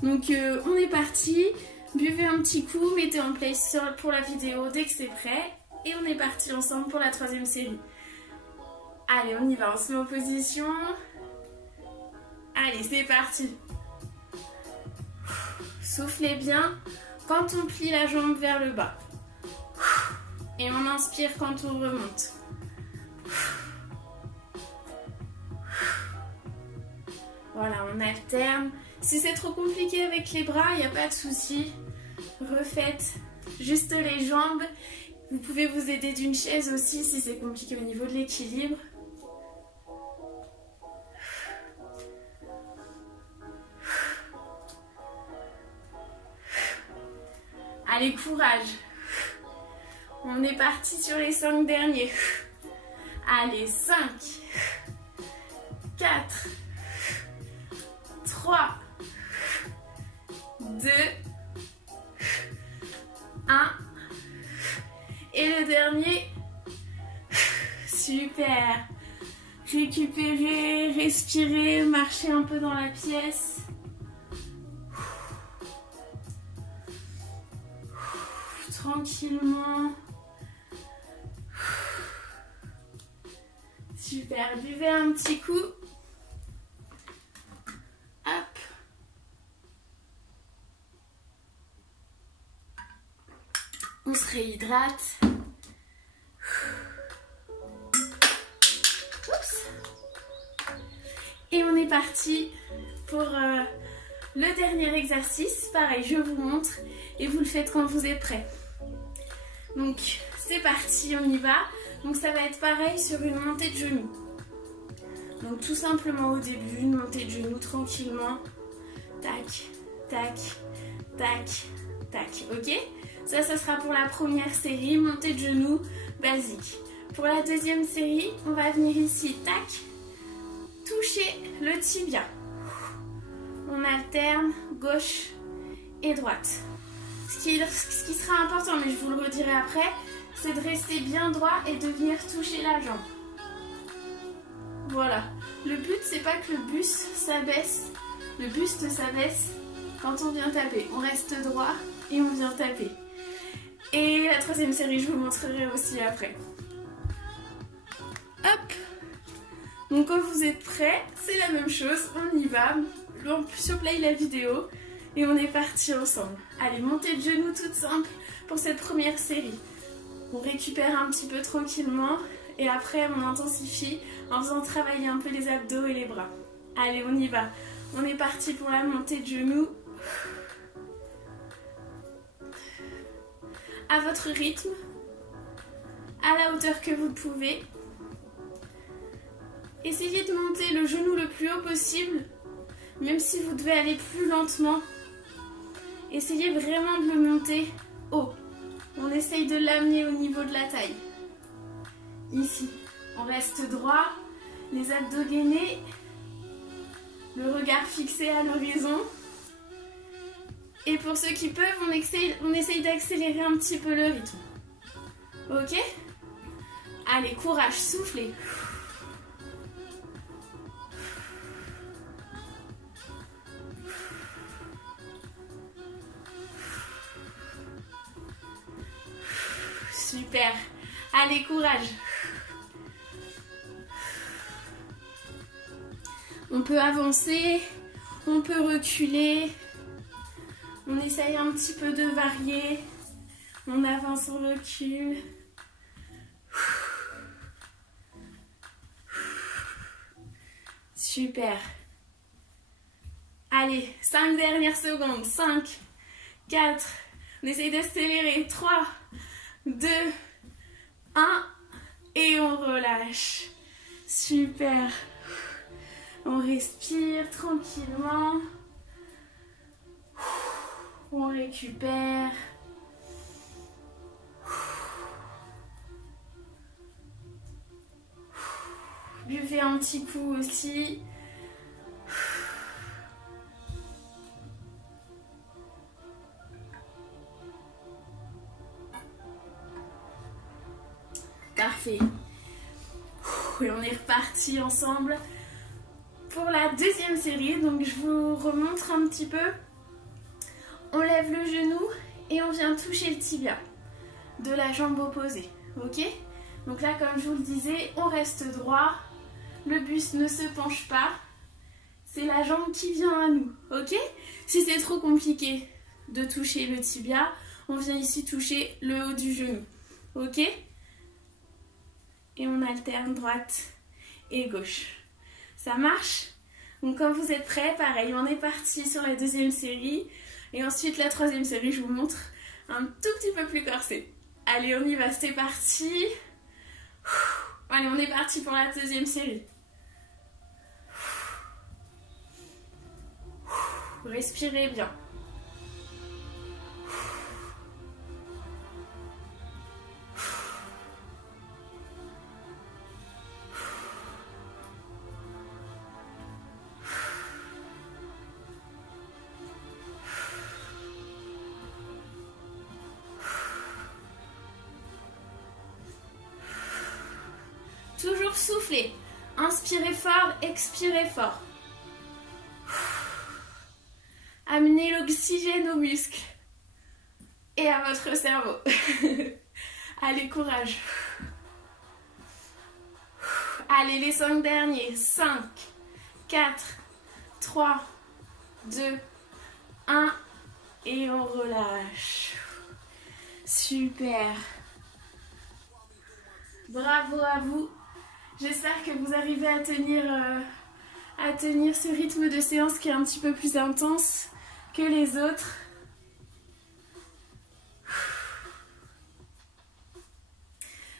Donc on est parti. Buvez un petit coup, mettez en place pour la vidéo dès que c'est prêt. Et on est parti ensemble pour la troisième série. Allez, on y va, on se met en position. Allez, c'est parti. Soufflez bien quand on plie la jambe vers le bas. Et on inspire quand on remonte. Voilà, on alterne. Si c'est trop compliqué avec les bras, il n'y a pas de souci. Refaites juste les jambes Vous pouvez vous aider d'une chaise aussi si c'est compliqué au niveau de l'équilibre. Allez, courage. On est parti sur les 5 derniers. Allez, 5, 4, 3, 2, 1. Et le dernier. Super. Récupérez, respirez, marchez un peu dans la pièce. Tranquillement. Super, buvez un petit coup. Hop. On se réhydrate. Oups. Et on est parti pour le dernier exercice. Pareil, je vous montre et vous le faites quand vous êtes prêts. Donc c'est parti, on y va. Donc ça va être pareil sur une montée de genoux. Donc tout simplement au début, une montée de genoux tranquillement. Tac, tac, tac, tac. Ok? Ça sera pour la première série, montée de genoux basique. Pour la deuxième série, on va venir ici, tac, toucher le tibia. On alterne gauche et droite. Ce qui sera important, mais je vous le redirai après, c'est de rester bien droit et de venir toucher la jambe. Voilà. Le but, c'est pas que le buste s'abaisse. Le buste s'abaisse quand on vient taper. On reste droit et on vient taper. Et la troisième série, je vous montrerai aussi après. Hop. Donc quand vous êtes prêts, c'est la même chose. On y va. On surplay la vidéo. Et on est parti ensemble. Allez, montée de genoux toute simple pour cette première série. On récupère un petit peu tranquillement et après on intensifie en faisant travailler un peu les abdos et les bras. Allez, on y va. On est parti pour la montée de genoux. À votre rythme, à la hauteur que vous pouvez. Essayez de monter le genou le plus haut possible, même si vous devez aller plus lentement. Essayez vraiment de le monter haut. On essaye de l'amener au niveau de la taille. Ici, on reste droit, les abdos gainés, le regard fixé à l'horizon. Et pour ceux qui peuvent, on essaye d'accélérer un petit peu le rythme. Ok? Allez, courage, soufflez. Super. Allez, courage. On peut avancer, on peut reculer. On essaye un petit peu de varier. On avance, on recule. Super. Allez, 5 dernières secondes. 5, 4. On essaye d'accélérer. 3, 2, 1. Et on relâche. Super. On respire tranquillement. On récupère. Buvez un petit coup aussi. Parfait. Et on est reparti ensemble pour la deuxième série. Donc je vous remontre un petit peu. On lève le genou et on vient toucher le tibia de la jambe opposée. Ok? Donc là, comme je vous le disais, on reste droit. Le buste ne se penche pas. C'est la jambe qui vient à nous. Ok? Si c'est trop compliqué de toucher le tibia, on vient ici toucher le haut du genou. Ok? Et on alterne droite et gauche. Ça marche? Donc quand vous êtes prêts, pareil, on est parti sur la deuxième série. Et ensuite la troisième série, je vous montre un tout petit peu plus corsé. Allez, on y va, c'est parti. Allez, on est parti pour la deuxième série. Respirez bien. Toujours souffler. Inspirez fort, expirez fort. Amenez l'oxygène aux muscles et à votre cerveau. Allez, courage. Allez, les 5 derniers. 5, 4, 3, 2, 1. Et on relâche. Super. Bravo à vous. J'espère que vous arrivez à tenir ce rythme de séance qui est un petit peu plus intense que les autres.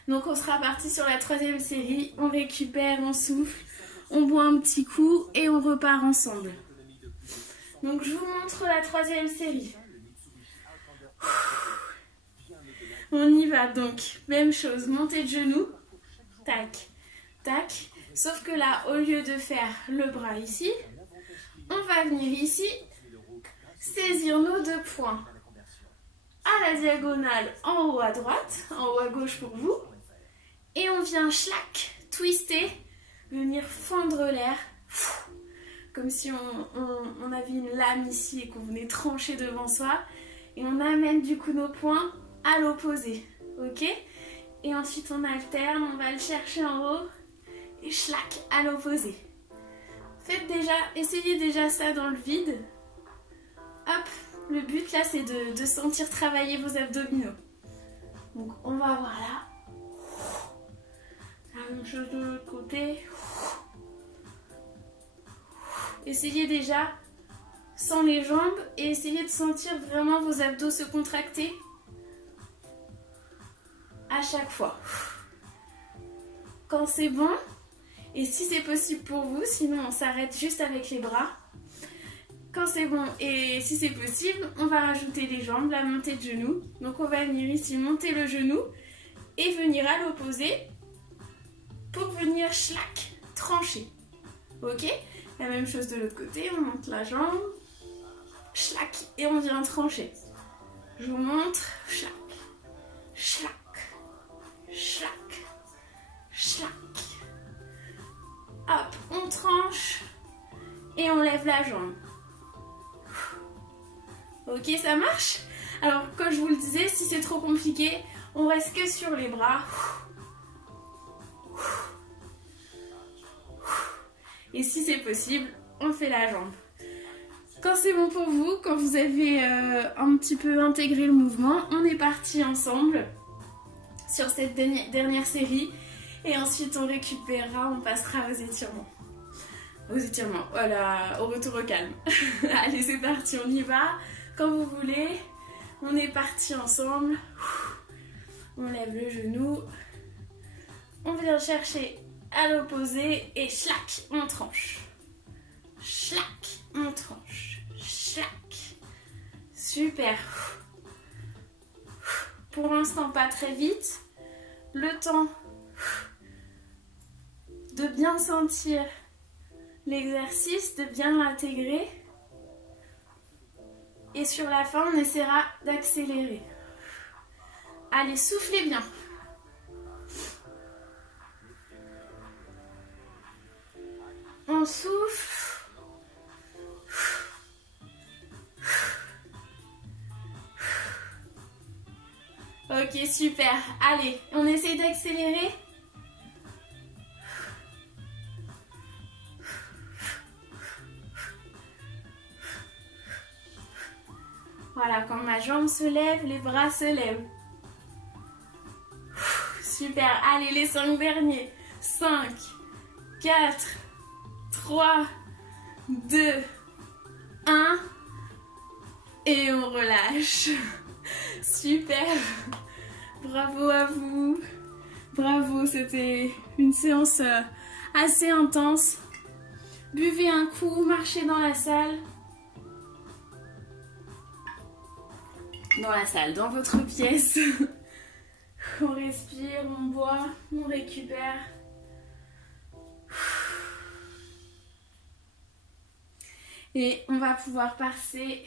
Donc on sera parti sur la troisième série. On récupère, on souffle, on boit un petit coup et on repart ensemble. Donc je vous montre la troisième série. On y va donc. Même chose, montée de genoux. Tac, tac. Sauf que là, au lieu de faire le bras ici, on va venir ici, saisir nos 2 poings à la diagonale en haut à droite, en haut à gauche pour vous. Et on vient schlac, twister, venir fendre l'air, comme si on avait une lame ici et qu'on venait trancher devant soi. Et on amène du coup nos poings à l'opposé, ok? Et ensuite on alterne, on va le chercher en haut et schlac à l'opposé. Essayez déjà ça dans le vide. Hop, le but là c'est de sentir travailler vos abdominaux. Donc on va voir là. La même chose de l'autre côté. Essayez déjà sans les jambes et essayez de sentir vraiment vos abdos se contracter à chaque fois. Quand c'est bon, et si c'est possible pour vous, sinon on s'arrête juste avec les bras. Quand c'est bon et si c'est possible, on va rajouter les jambes, la montée de genoux. Donc on va venir ici monter le genou et venir à l'opposé pour venir schlac, trancher. Ok? La même chose de l'autre côté, on monte la jambe, schlac, et on vient trancher. Je vous montre, schlac, schlac, schlac, schlac. Hop, on tranche et on lève la jambe. Ok, ça marche? Alors, comme je vous le disais, si c'est trop compliqué, on reste que sur les bras. Et si c'est possible, on fait la jambe. Quand c'est bon pour vous, quand vous avez un petit peu intégré le mouvement, on est parti ensemble sur cette dernière série. Et ensuite, on récupérera, on passera aux étirements. Aux étirements, voilà, au retour au calme. Allez, c'est parti, on y va. Quand vous voulez, on est parti ensemble. On lève le genou. On vient chercher à l'opposé et schlac, on tranche. Schlac, on tranche. Schlac. Super. Pour l'instant, pas très vite. Le temps de bien sentir l'exercice, de bien l'intégrer. Et sur la fin, on essaiera d'accélérer. Allez, soufflez bien. On souffle. Ok, super. Allez, on essaie d'accélérer. Voilà, quand ma jambe se lève, les bras se lèvent. Super. Allez, les 5 derniers. 5, 4, 3, 2, 1. Et on relâche. Super. Bravo à vous. Bravo, c'était une séance assez intense. Buvez un coup, marchez dans la salle. Dans votre pièce. On respire, on boit, on récupère. Et on va pouvoir passer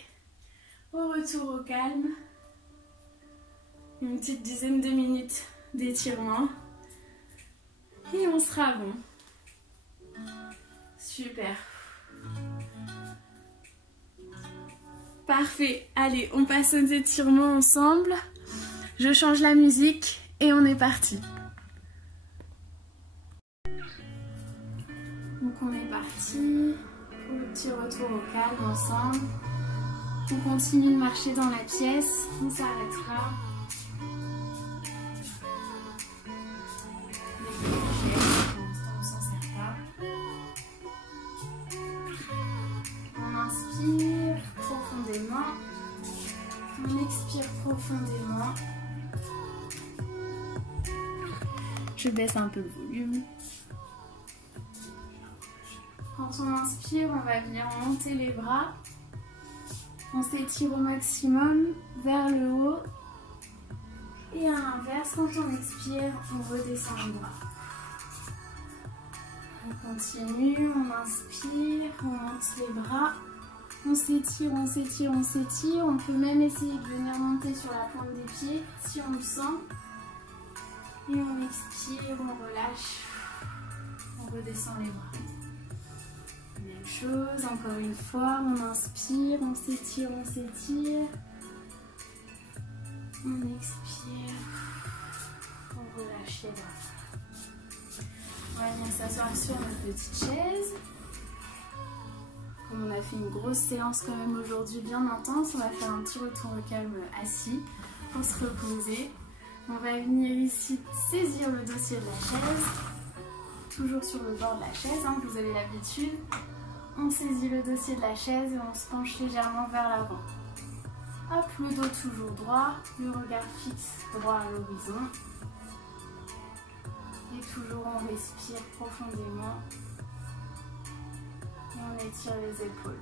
au retour au calme. Une petite dizaine de minutes d'étirement. Et on sera bon. Super. Parfait. Allez, on passe aux étirements ensemble. Je change la musique et on est parti. Donc on est parti pour le petit retour au calme ensemble. On continue de marcher dans la pièce, on s'arrêtera. On s'en sert pas. On inspire profondément. On expire profondément. Je baisse un peu le volume. Quand on inspire, on va venir monter les bras. On s'étire au maximum vers le haut. Et à l'inverse, quand on expire, on redescend les bras. On continue, on inspire, on monte les bras. On s'étire, on s'étire, on s'étire. On peut même essayer de venir monter sur la pointe des pieds si on le sent. Et on expire, on relâche. On redescend les bras. Même chose, encore une fois, on inspire, on s'étire, on s'étire. On expire, on relâche les bras. On va venir s'asseoir sur notre petite chaise. Comme on a fait une grosse séance quand même aujourd'hui bien intense, on va faire un petit retour au calme assis pour se reposer. On va venir ici saisir le dossier de la chaise. Toujours sur le bord de la chaise, hein, vous avez l'habitude. On saisit le dossier de la chaise et on se penche légèrement vers l'avant. Hop, le dos toujours droit, le regard fixe droit à l'horizon. Et toujours on respire profondément. Et on étire les épaules.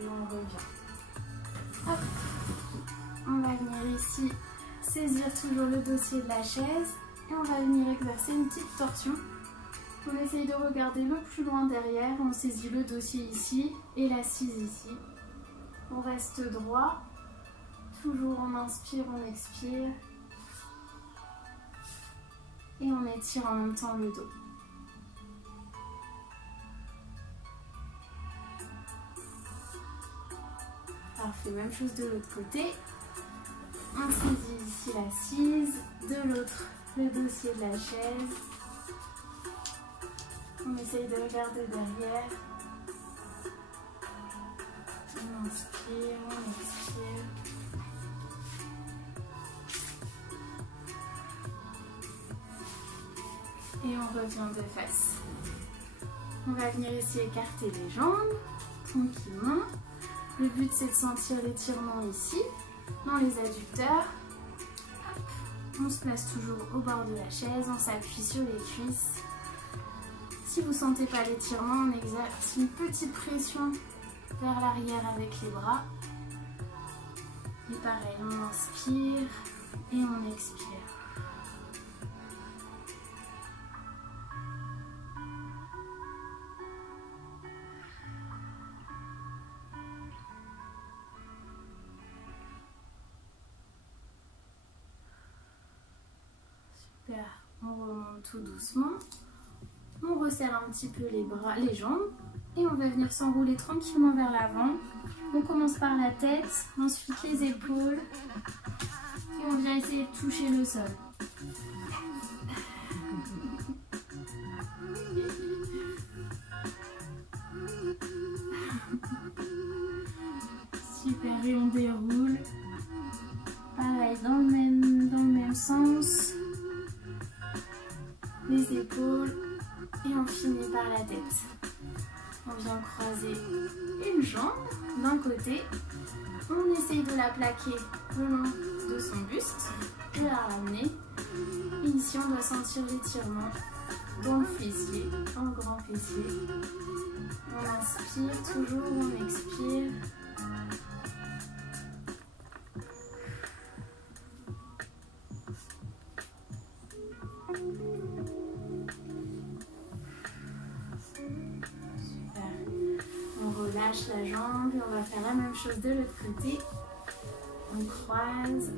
Et on revient. Hop. On va venir ici saisir toujours le dossier de la chaise et on va venir exercer une petite torsion. On essaye de regarder le plus loin derrière, on saisit le dossier ici et l'assise ici. On reste droit, toujours on inspire, on expire et on étire en même temps le dos. Parfait, même chose de l'autre côté. On saisit ici l'assise, de l'autre le dossier de la chaise. On essaye de regarder derrière. On inspire, on expire. Et on revient de face. On va venir ici écarter les jambes, tranquillement. Le but c'est de sentir l'étirement ici, dans les adducteurs. Hop. On se place toujours au bord de la chaise, on s'appuie sur les cuisses. Si vous ne sentez pas l'étirement, on exerce une petite pression vers l'arrière avec les bras. Et pareil, on inspire et on expire. Super, on remonte tout doucement. On resserre un petit peu les bras, les jambes et on va venir s'enrouler tranquillement vers l'avant. On commence par la tête, ensuite les épaules et on vient essayer de toucher le sol. Super, et on déroule. Pareil, dans le même sens. on finit par la tête. On vient croiser une jambe d'un côté. On essaye de la plaquer le long de son buste et la ramener. Et ici, on doit sentir l'étirement dans le fessier, dans le grand fessier. On inspire toujours, on expire. Relâche la jambe et on va faire la même chose de l'autre côté. On croise,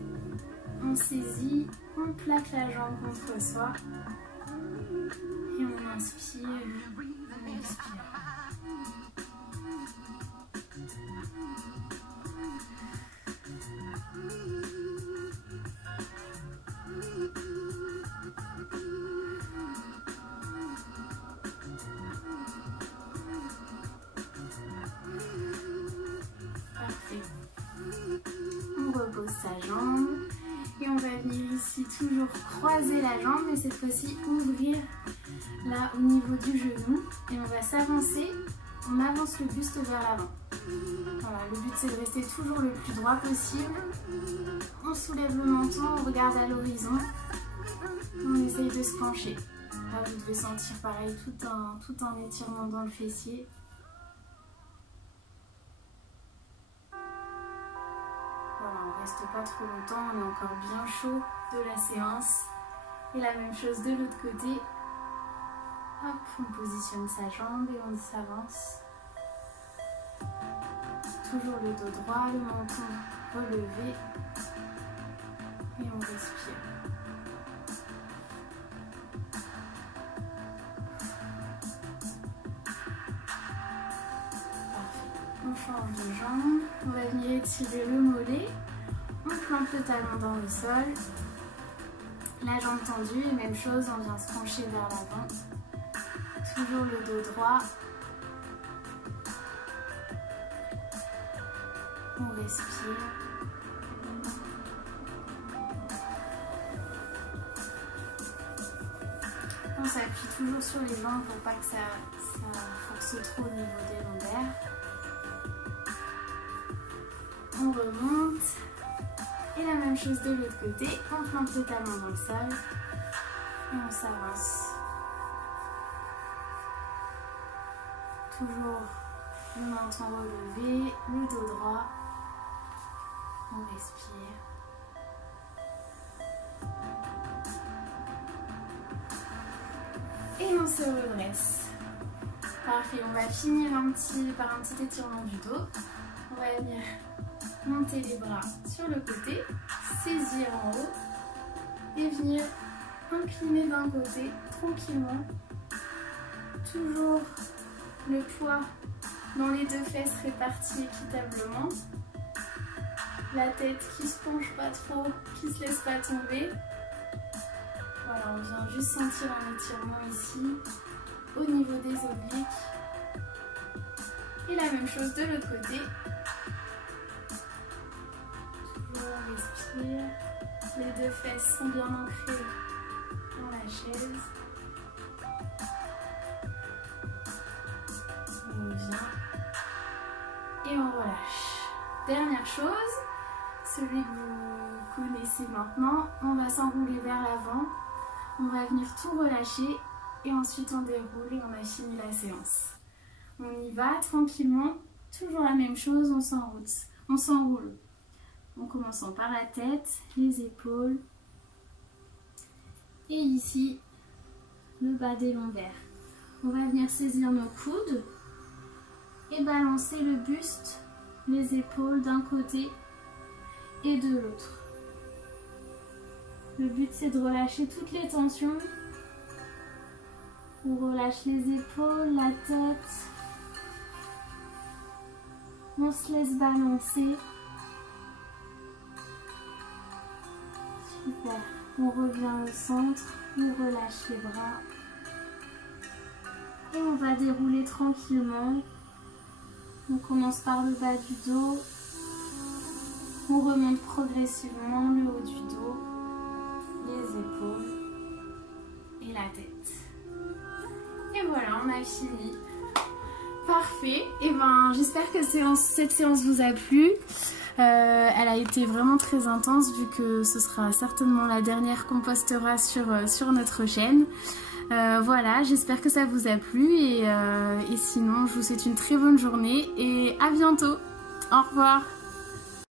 on saisit, on plaque la jambe contre soi et on inspire, on expire. Sa jambe et on va venir ici toujours croiser la jambe mais cette fois-ci ouvrir là au niveau du genou et on va s'avancer, on avance le buste vers l'avant. Voilà, le but c'est de rester toujours le plus droit possible. On soulève le menton, on regarde à l'horizon, on essaye de se pencher. Là vous devez sentir pareil tout un étirement dans le fessier. On reste pas trop longtemps, on est encore bien chaud de la séance. Et la même chose de l'autre côté. Hop, on positionne sa jambe et on s'avance. Toujours le dos droit, le menton relevé. Et on respire. On change de jambe, on va venir étirer le mollet, on plante le talon dans le sol, la jambe tendue et même chose, on vient se pencher vers l'avant, toujours le dos droit, on respire. On s'appuie toujours sur les jambes pour pas que ça force trop au niveau des lombaires. On remonte et la même chose de l'autre côté, on plante le talon dans le sol et on s'avance. Toujours le menton relevé, le dos droit, on respire. Et on se redresse. Parfait, on va finir par un petit étirement du dos. On va venir monter les bras sur le côté, saisir en haut et venir incliner d'un côté tranquillement. Toujours le poids dans les deux fesses répartis équitablement. La tête qui se penche pas trop, qui se laisse pas tomber. Voilà, on vient juste sentir un étirement ici au niveau des obliques. Et la même chose de l'autre côté. On respire, les deux fesses sont bien ancrées dans la chaise. On vient et on relâche. Dernière chose, celui que vous connaissez maintenant, on va s'enrouler vers l'avant, on va venir tout relâcher et ensuite on déroule et on a fini la séance. On y va tranquillement, toujours la même chose, on s'enroule. En commençant par la tête, les épaules et ici le bas des lombaires. On va venir saisir nos coudes et balancer le buste, les épaules d'un côté et de l'autre. Le but c'est de relâcher toutes les tensions. On relâche les épaules, la tête. On se laisse balancer. Super. On revient au centre, on relâche les bras. Et on va dérouler tranquillement. On commence par le bas du dos. On remonte progressivement le haut du dos, les épaules et la tête. Et voilà. on a fini. Parfait. Et ben j'espère que cette séance vous a plu. Elle a été vraiment très intense vu que ce sera certainement la dernière qu'on postera sur notre chaîne. Voilà, j'espère que ça vous a plu et sinon je vous souhaite une très bonne journée et à bientôt. Au revoir.